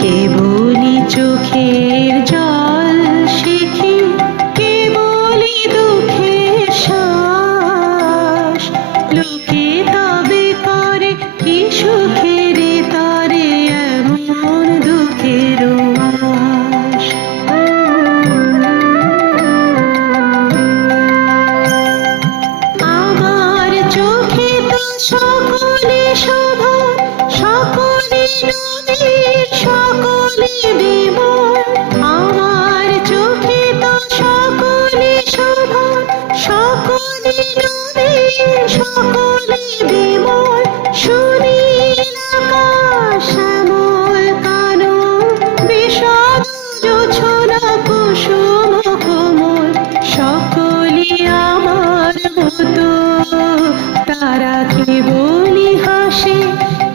কেবলি চোখের জল, সে কি কেবলি দুঃখের শ্বাস। লোকে তবে করে কি সুখের তরে এমন দুঃখের আশ। আমার চোখে তো সকলে শোভা, সকলে নদীর, সকলে বিমল। আমার চোখে তো সকলে শোভা, সকলে নদীর, সকলে বিমল। সুনীল আকাশ, শ্যামল কানন, বিষাদ জোছনা, কুসুম কোমল। সকলে আমার মতো, তারা কেবলি হাসে,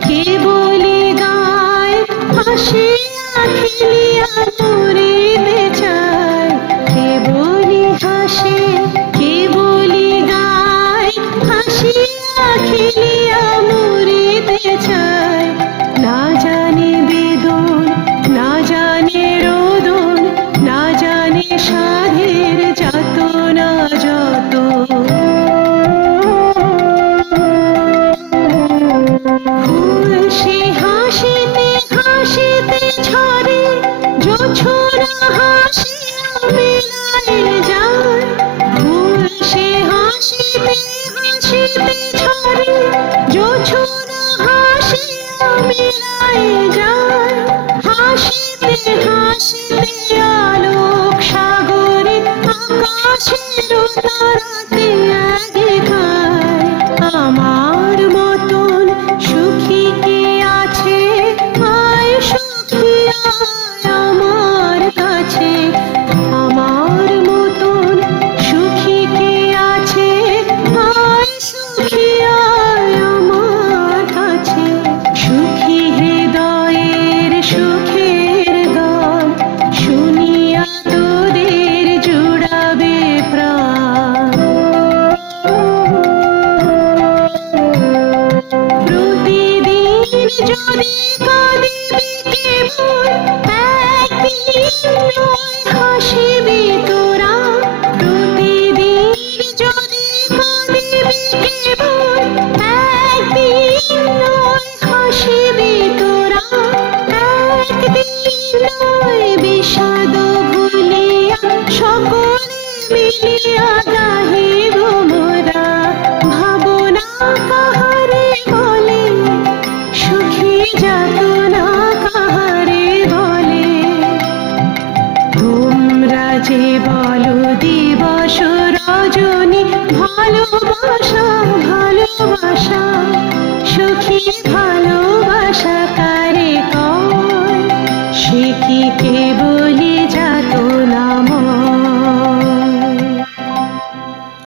কেবলি গায়, হাসিয়া খেলিয়া মরিতে চায়। কেবলি হাসে, কেবলি গায়, হাসিয়া খেলিয়া মরিতে চায়। না জানে বেদন, না জানে রোদন, না জানে সাধের যাতনা যত। ফুল সে হাসিতে হাসিতে ঝরে, জোছনা হাসিয়া মেলায় যায়। ফুল সে হাসিতে হাসিতে ঝরে, জোছনা হাসিয়া মেলায় যায়। হাসিতে হাসিতে আলোক সাগরে, আকাশের তারাতে আগে খায়। আমার মতন সুখী কে আছে, আয় সুখী আয় আমার কাছে। আমার মতন সুখী কে আছে, আয় সুখী আয় আমার কাছে। সুখী হৃদয়ের সুখের গান, শুনিয়া তোদের জুড়াবে প্রাণ। প্রতিদিন যদি কাঁদিবি কেবল, একদিন নয় হাসিবি তোরা। প্রতিদিন যদি কাঁদিবি কেবল, একদিন নয় হাসিবি তোরা। একদিন নয় বিষাদ ভুলিয়া, সকলে মিলিয়া গাহিব মোরা। ভাবনা কাহারে বলে, সুখী যাতনা কাহারে বলে। তোমরা যে বলো দিবস রজনী, ভালোবাসা ভালোবাসা, সুখী ভালোবাসা কারে